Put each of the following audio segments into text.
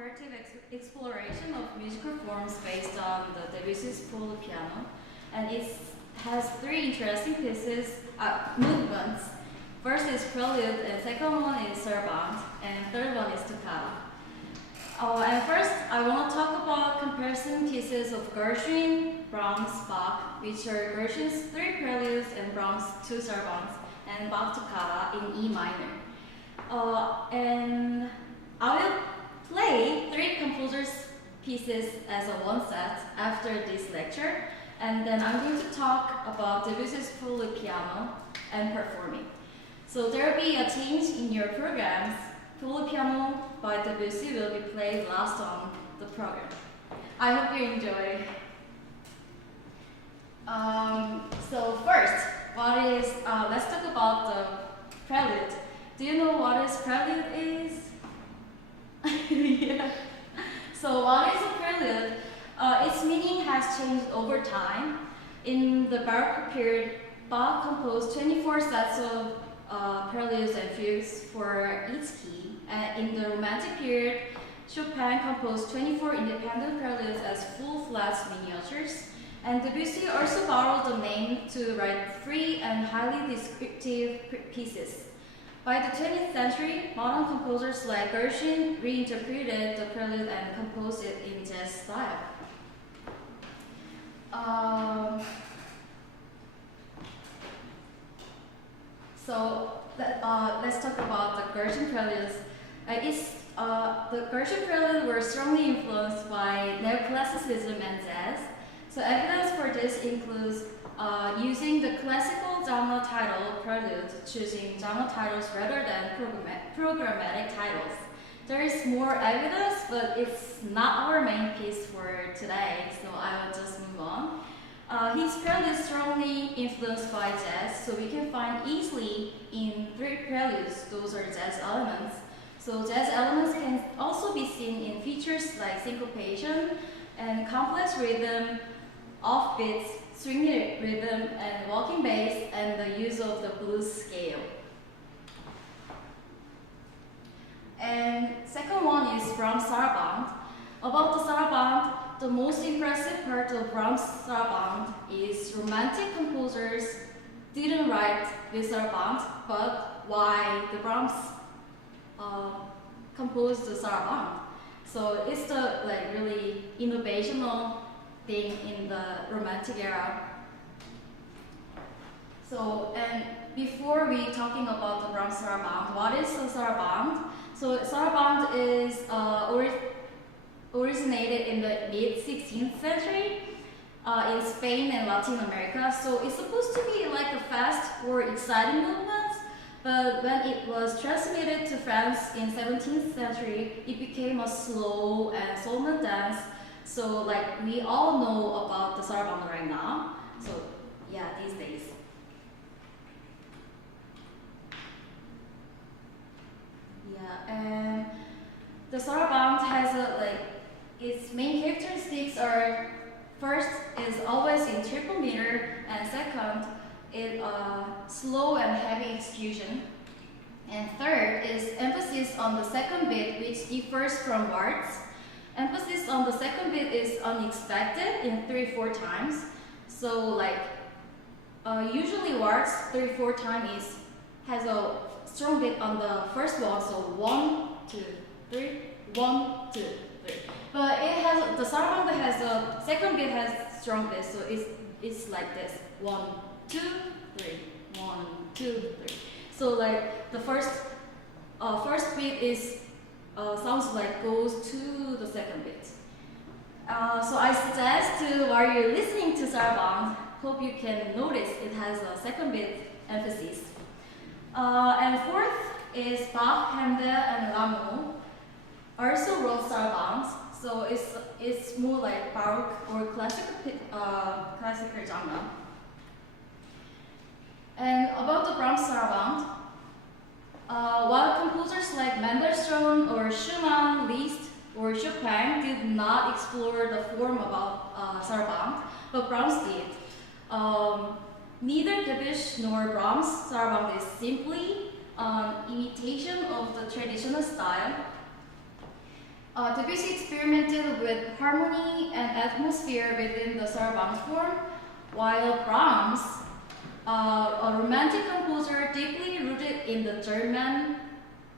comparative exploration of musical forms based on the Debussy's full piano, and it has three interesting movements. First is Prelude, and second one is Sarabande, and third one is Toccata. And first, I want to talk about comparison pieces of Gershwin, Brahms, Bach, which are Gershwin's 3 Preludes and Brahms' 2 Sarabandes, and Bach Toccata in E minor. And I will play 3 composers' pieces as a one set after this lecture, and then I'm going to talk about Debussy's full piano and performing. So there will be a change in your programs. Full piano by Debussy will be played last on the program. I hope you enjoy. So first, let's talk about the Prelude. Do you know what is Prelude is? Yeah. So what is a Prelude? Its meaning has changed over time. In the Baroque period, Bach composed 24 sets of preludes and fugues for each key. In the Romantic period, Chopin composed 24 independent preludes as full-flat miniatures, and Debussy also borrowed the name to write free and highly descriptive pieces. By the 20th century, modern composers like Gershwin reinterpreted the prelude and composed it in jazz style. Let's talk about the Gershwin preludes. The Gershwin preludes were strongly influenced by neoclassicism and jazz. So evidence for this includes using the classical genre title Prelude, choosing genre titles rather than programmatic titles. There is more evidence, but it's not our main piece for today, so I will just move on. His prelude is strongly influenced by jazz, so we can find easily in 3 preludes, those are jazz elements. So jazz elements can also be seen in features like syncopation and complex rhythm, offbeats, swing rhythm, and walking bass, and the use of the blues scale. And second one is Brahms' Sarabande. About the Sarabande, the most impressive part of Brahms' Sarabande is romantic composers didn't write with Sarabande, but why the Brahms composed the Sarabande. So it's the really innovational thing in the Romantic era. So, and before we talking about the Brahms Sarabande, what is the Sarabande? So Sarabande is originated in the mid-16th century in Spain and Latin America. So it's supposed to be like a fast or exciting movement, but when it was transmitted to France in 17th century, it became a slow and solemn dance. So we all know about the Sarabande right now. So yeah, these days. Yeah, and the Sarabande has its main characteristics are, first is always in triple meter, and second is slow and heavy execution, and third is emphasis on the second beat, which differs from waltz. Emphasis on the second beat is unexpected in 3/4 times. So usually waltz 3/4 times has a strong beat on the first one, so 1, 2, 3, 1, 2, 3. But the Sarabande has a second beat has strong beat, so it's like this: 1, 2, 3, 1, 2, 3. So the first beat is sounds goes to the second beat. So I suggest while you're listening to Sarabande, hope you can notice it has a second beat emphasis. And fourth is Bach, Handel, and Rameau also wrote Sarabandes. So it's more like Baroque or classical genre. And about the Brahms Sarabande, while composers like Mendelssohn or Schumann, Liszt, or Chopin did not explore the form about Sarabande, but Brahms did. Neither Debussy nor Brahms' Sarabande is simply an imitation of the traditional style. Debussy experimented with harmony and atmosphere within the Sarabande form, while Brahms, a romantic composer deeply rooted in the German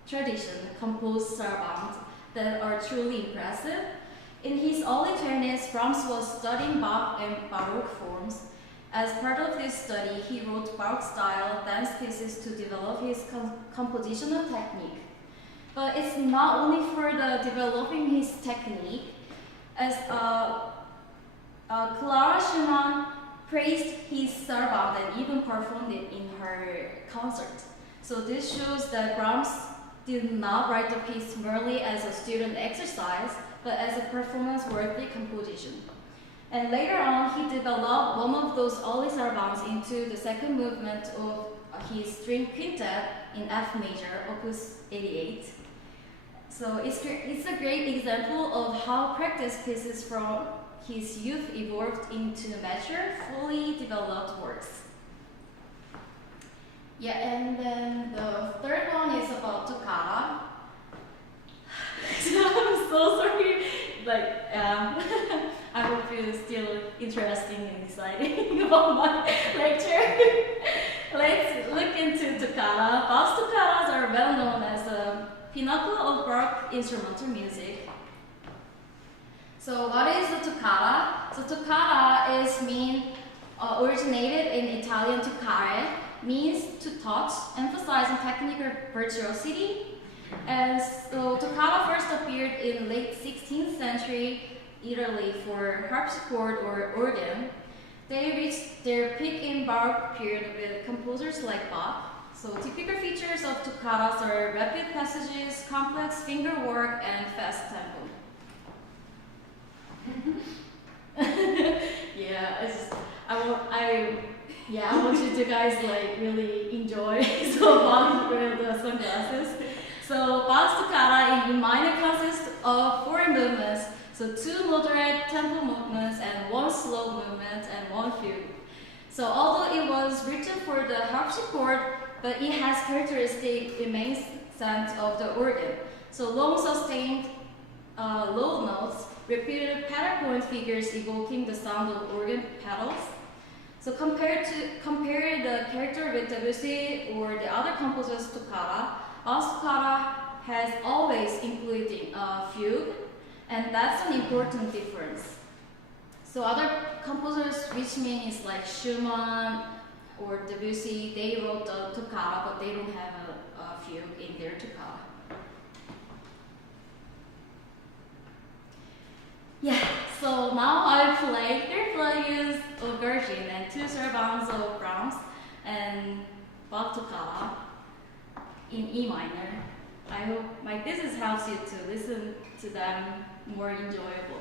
tradition, composed Sarabandes that are truly impressive. In his early 20s, Brahms was studying Bach and Baroque forms. As part of this study, he wrote Baroque-style dance pieces to develop his compositional technique. But it's not only for the developing his technique, as Clara Schumann praised his Sarabande and even performed it in her concert. So this shows that Brahms did not write the piece merely as a student exercise, but as a performance-worthy composition. And later on, he developed one of those early Sarabandes into the second movement of his string quintet in F major, Opus 88. So it's a great example of how practice pieces from his youth evolved into mature, fully developed works. Yeah, and then the third one is about Toccata. I'm so sorry. I hope you're still interested and excited about my lecture. Let's look into Toccata. Bach's toccatas are well known as the pinnacle of Baroque instrumental music. So what is the toccata? So toccata originated in Italian toccare, means to touch, emphasizing technical virtuosity. And so toccata first appeared in late 16th century Italy for harpsichord or organ. They reached their peak in Baroque period with composers like Bach. So typical features of toccatas are rapid passages, complex finger work, and fast tempo. I want you to guys really enjoy. So Bach wear the sunglasses. So Bach's toccata in E minor consists of 4 movements. So 2 moderate tempo movements and 1 slow movement and 1 fugue. So although it was written for the harpsichord, but it has characteristic immense sense of the organ. So long sustained low notes, repeated pedal point figures evoking the sound of organ pedals. So compare the character with Debussy or the other composers' toccata, Bach's toccata has always included a fugue, and that's an important difference. So other composers, which means like Schumann or Debussy, they wrote the toccata, but they don't have a fugue in their toccata. Yeah, so now I played 3 Preludes of Gershwin and 2 Sarabandes of Brahms and Bach toccata in E minor. I hope my thesis helps you to listen to them more enjoyable.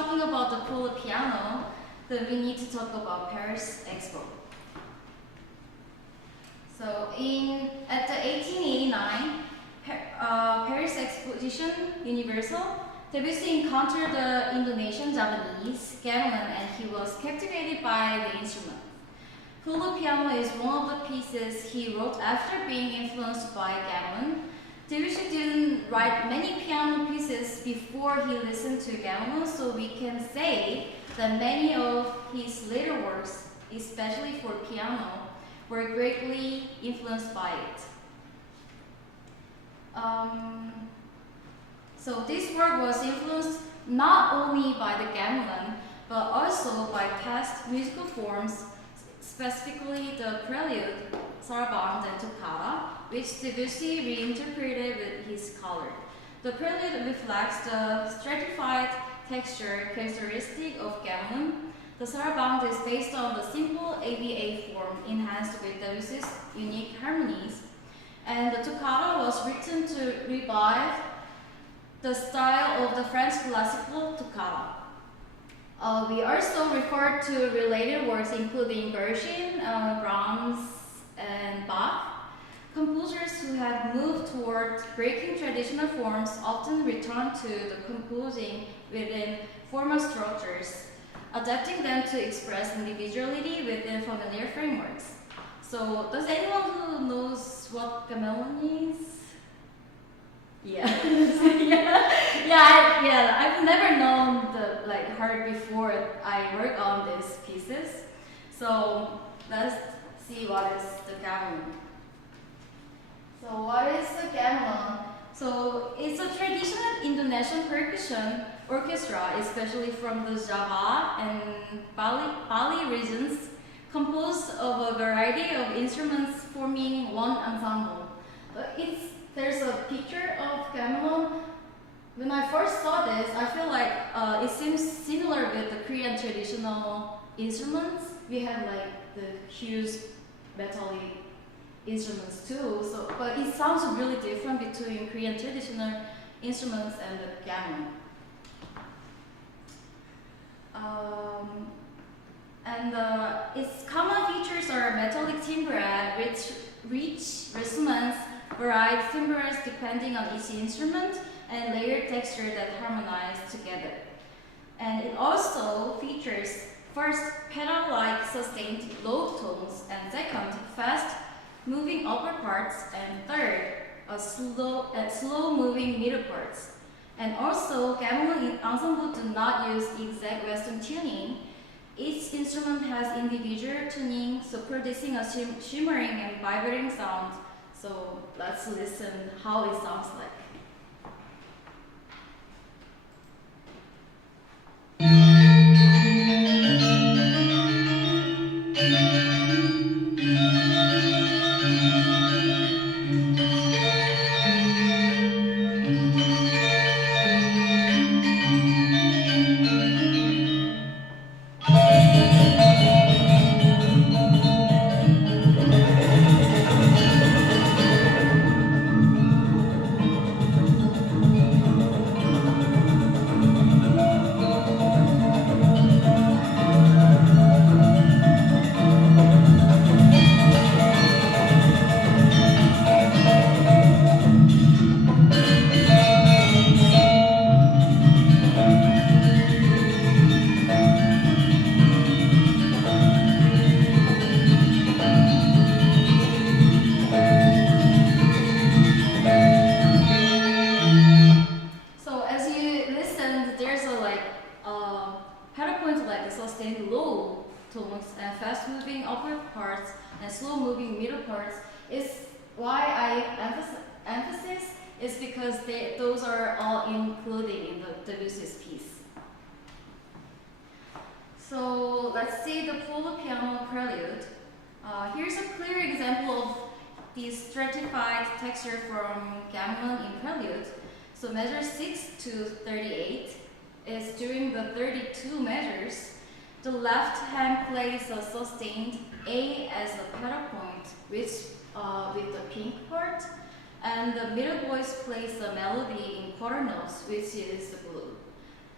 talking about the Polo piano, then we need to talk about Paris Expo. So at the 1889 Paris Exposition Universal, Debussy encountered the Indonesian Javanese gamelan and he was captivated by the instrument. Polo piano is one of the pieces he wrote after being influenced by gamelan. Debussy didn't write many piano pieces before he listened to gamelan, so we can say that many of his later works, especially for piano, were greatly influenced by it. So this work was influenced not only by the gamelan, but also by past musical forms, specifically the Prelude, Sarabande, and Toccata, which Debussy reinterpreted with his color. The Prelude reflects the stratified texture characteristic of gamelan. The Sarabande is based on the simple ABA form enhanced with Debussy's unique harmonies. And the Toccata was written to revive the style of the French classical toccata. We also refer to related works including Gershwin, Brahms, and Bach. Composers who have moved toward breaking traditional forms often return to the composing within formal structures, adapting them to express individuality within familiar frameworks. So, does anyone who knows what gamelan is? Yeah. I've never known heard before I work on these pieces. So let's see what is the gamelan. So what is the gamelan? So it's a traditional Indonesian percussion orchestra, especially from the Java and Bali regions, composed of a variety of instruments forming one ensemble. There's a picture of gamelan. When I first saw this, I feel like it seems similar with the Korean traditional instruments. We have the huge metallic instruments too. But it sounds really different between Korean traditional instruments and the gamelan. Its common features are metallic timbre, rich resonance, varied timbres depending on each instrument, and layered texture that harmonize together. And it also features first pedal-like sustained low tones, and second fast moving upper parts, and third slow moving middle parts. And also gamelan ensemble do not use exact Western tuning. Each instrument has individual tuning, so producing a shimmering and vibrating sound. So let's listen how it sounds like. Those are all included in the Debussy's piece. So let's see the Polo piano Prelude. Here's a clear example of the stratified texture from gamelan in Prelude. So measure 6 to 38 is during the 32 measures. The left hand plays a sustained A as the pedal point, which with the pink part. And the middle voice plays the melody in quarter notes, which is the blue.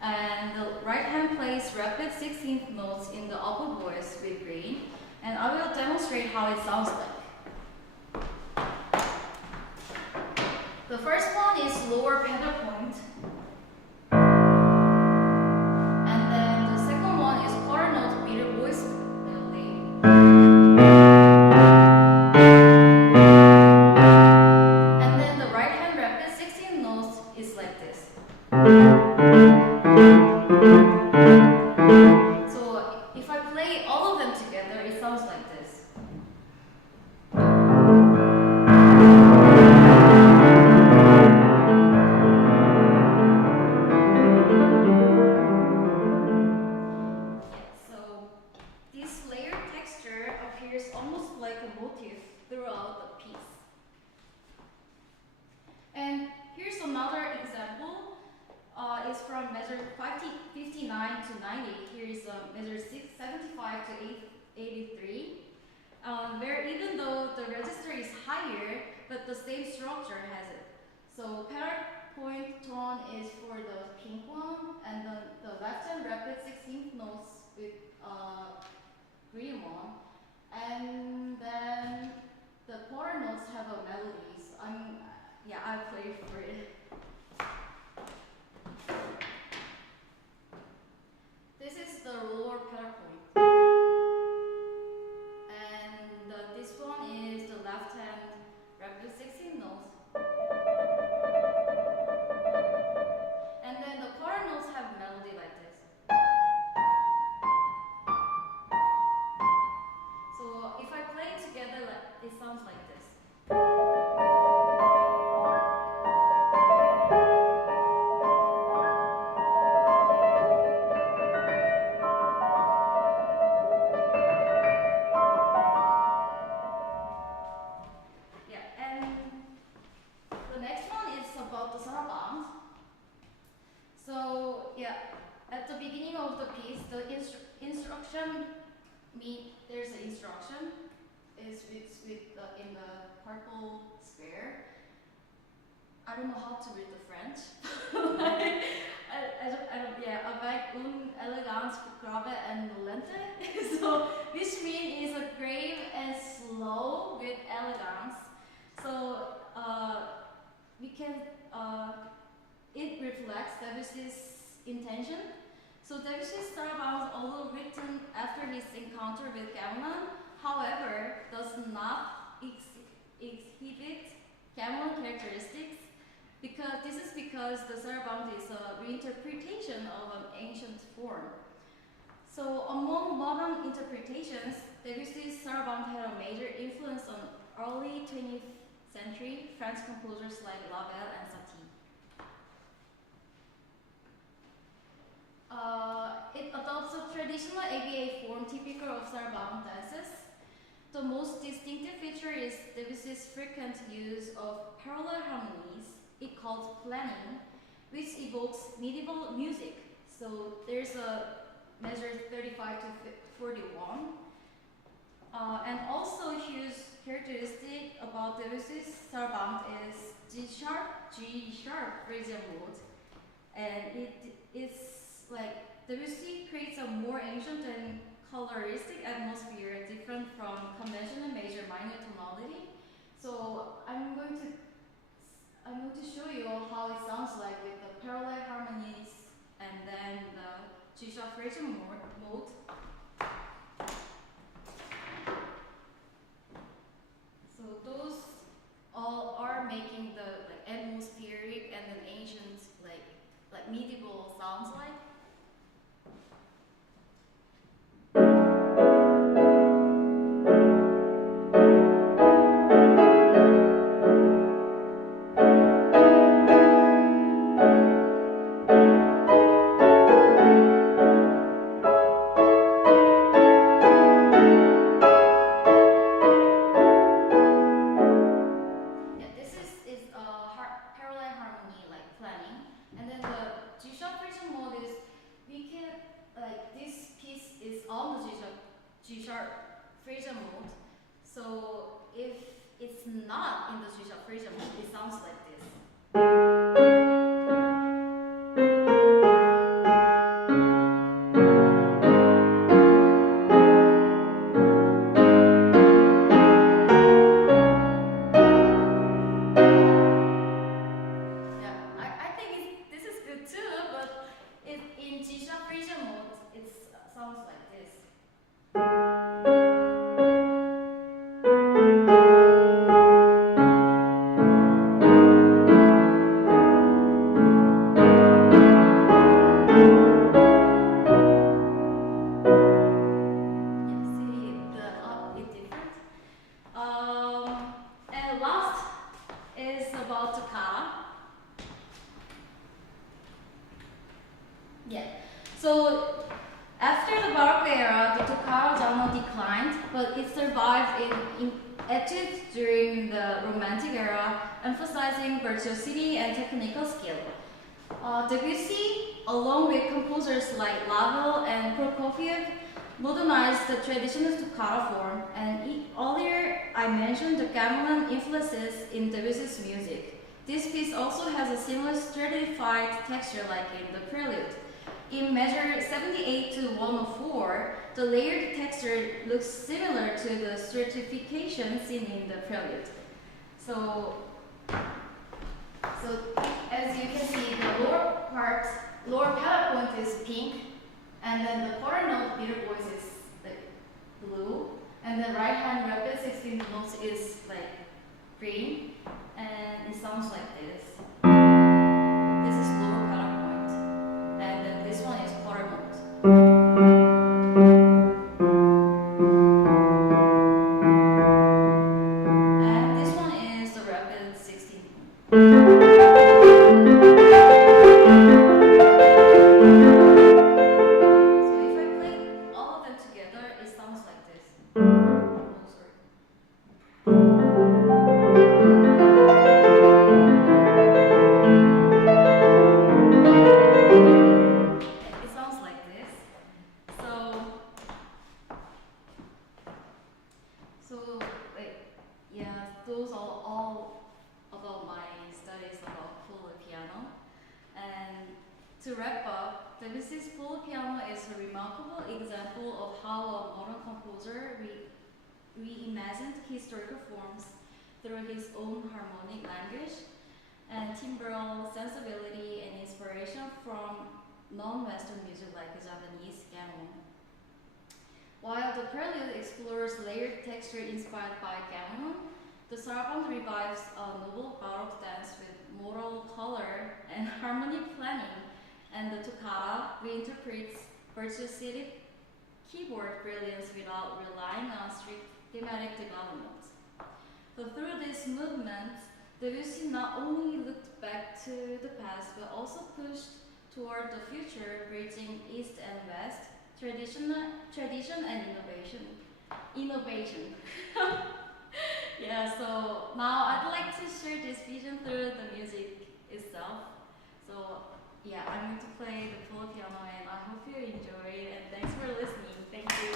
and the right hand plays rapid 16th notes in the upper voice with green, and I will demonstrate how it sounds like. The first one is lower pedal point, and then the second one is quarter note middle voice melody. And then the right hand rapid 16 notes is like this. So if I play all of them together, it sounds like this. So this layered texture appears almost like a motif throughout the piece. And here's another example. It's from measure 59 to 90. Here is measure 75 to 83. Where even though the register is higher, but the same structure has it. So pedal point tone is for the pink one, and then the left hand rapid 16th notes with green one, and then the quarter notes have a melodies. I'll play for it. This is the lower pedal point, and this one is the left hand rapid 16 notes, and then the quarter notes have melody like this. So if I play it together, it sounds like this. At the beginning of the piece, the instruction, there's an instruction, is in the purple square. I don't know how to read the French. Avec une élégance grave and lente. So, which means is a grave and slow with elegance. So, it reflects Debussy's intention. So Debussy's Sarabandes, although written after his encounter with Gamelin, however, does not exhibit Gamelin characteristics, because the Sarabande is a reinterpretation of an ancient form. So among modern interpretations, Debussy's Sarabande had a major influence on early 20th century French composers like Ravel and Satie. It adopts a traditional ABA form typical of Sarabande dances. The most distinctive feature is Debussy's frequent use of parallel harmonies. It calls planning, which evokes medieval music. So there's a measure 35 to 41. And also huge characteristic about Debussy's Sarabande is G sharp Phrygian mode, and it's like Debussy creates a more ancient and coloristic atmosphere different from conventional major minor tonality. So I'm going to show you how it sounds like with the parallel harmonies and then the G sharp Phrygian mode. So those all are making the atmospheric and an ancient like medieval sounds like. declined, but it survived in etudes during the Romantic era, emphasizing virtuosity and technical skill. Debussy, along with composers like Lavelle and Prokofiev, modernized the traditional toccata form, and earlier I mentioned the gamelan influences in Debussy's music. This piece also has a similar stratified texture like in the Prelude. In measure 78 to 104, the layered texture looks similar to the stratification seen in the Prelude. So as you can see, the lower palate point is pink, and then the quarter note middle voice is like blue, and the right hand rapid 16th notes is like green, and it sounds like this. This is lower palate point, and then this one is quarter note. And this one is the rapid 16th. To wrap up, Debussy's full piano is a remarkable example of how a modern composer reimagined historical forms through his own harmonic language and timbral sensibility and inspiration from non-Western music like Japanese gamelan. While the Prelude explores layered texture inspired by gamelan, the Sarabande revives a noble Baroque dance with modal color and harmony planning, and the Toccata reinterprets virtuosic keyboard brilliance without relying on strict thematic development. So through this movement, Debussy not only looked back to the past but also pushed toward the future, bridging East and West, tradition and innovation. Yeah, so now I'd like to share this vision through the music itself. So yeah, I'm going to play the full piano, and I hope you enjoy it, and thanks for listening. Thank you.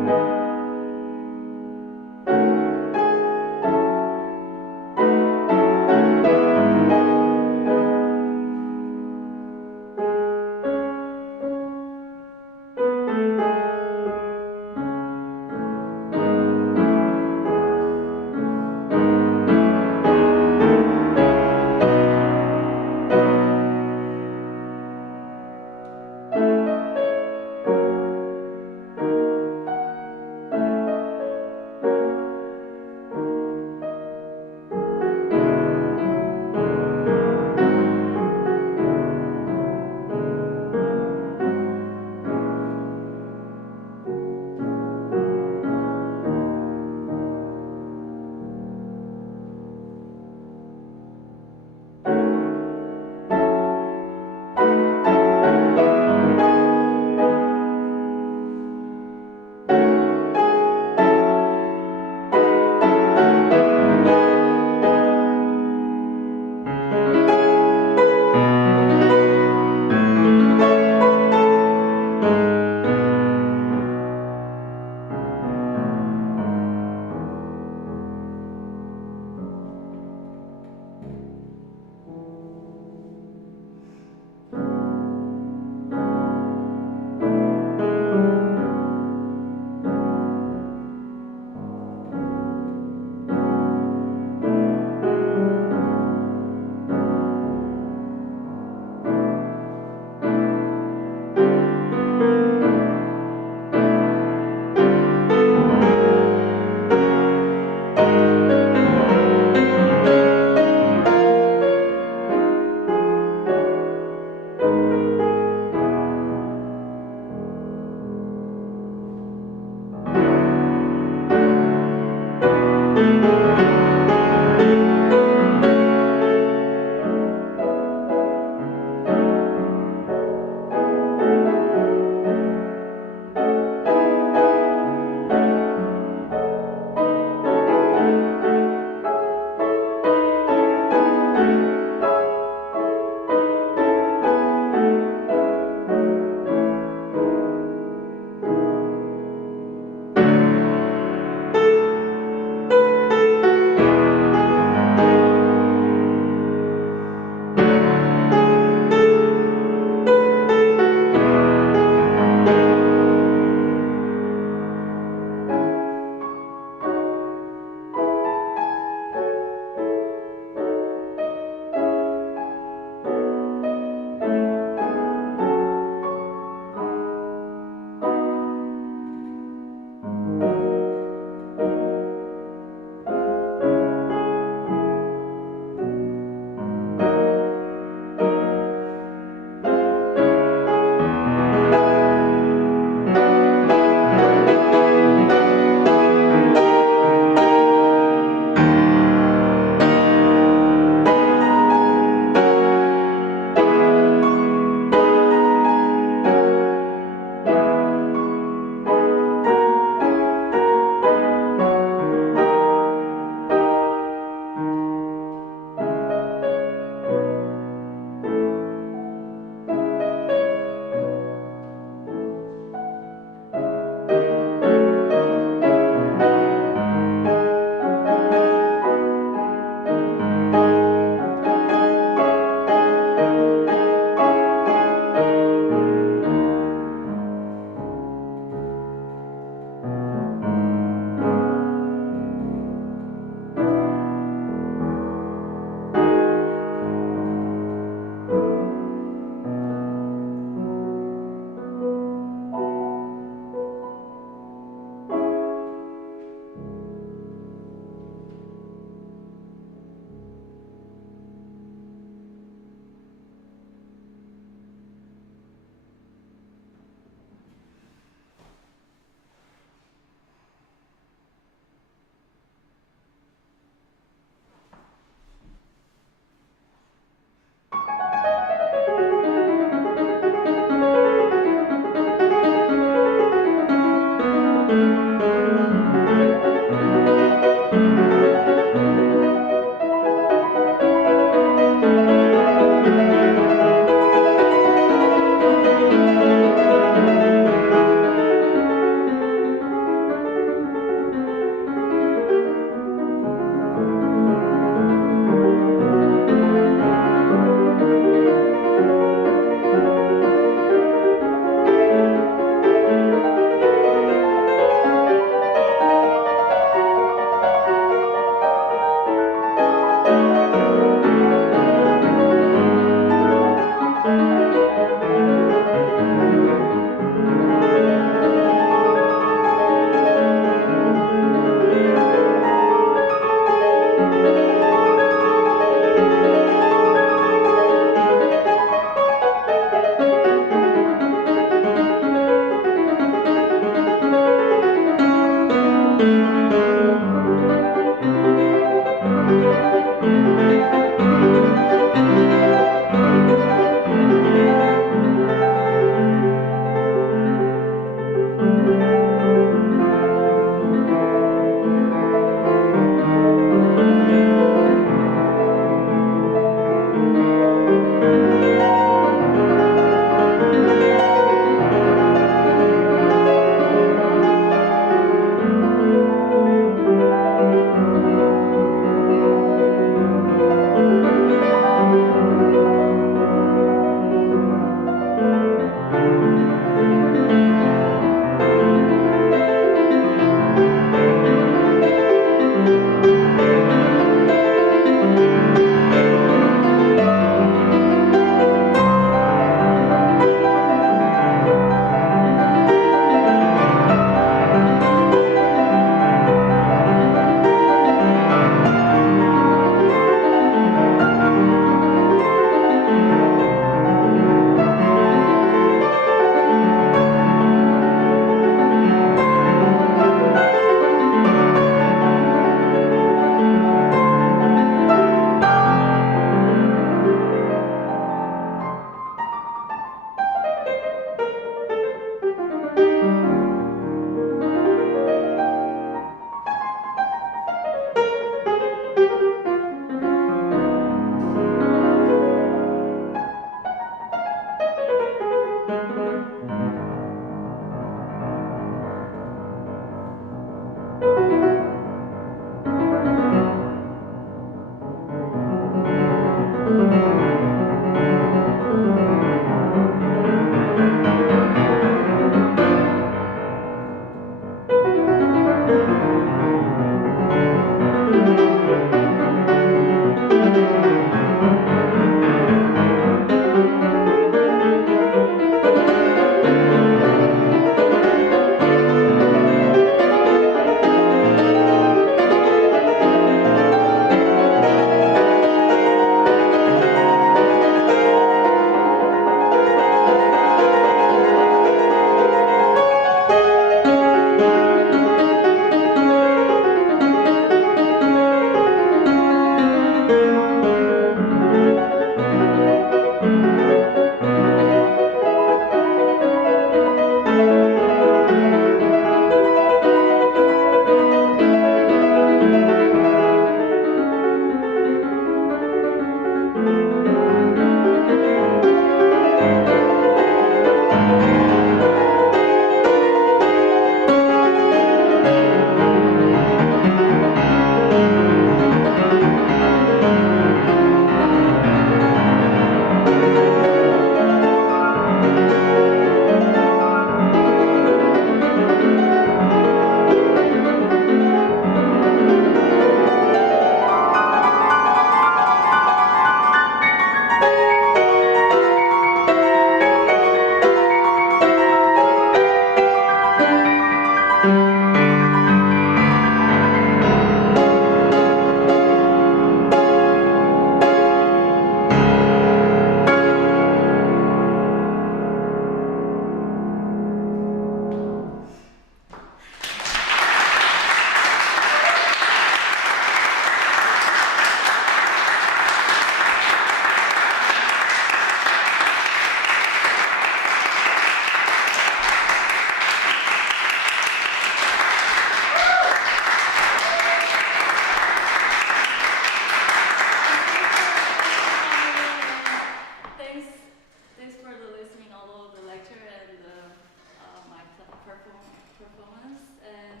performance, and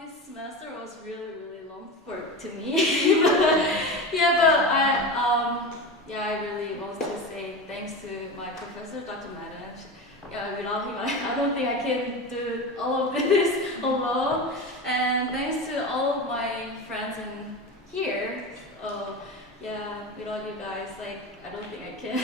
this semester was really long to me. I really want to say thanks to my professor, Dr. Madden. Yeah, without him, I don't think I can do all of this alone. And thanks to all of my friends in here. Without you guys, like, I don't think I can.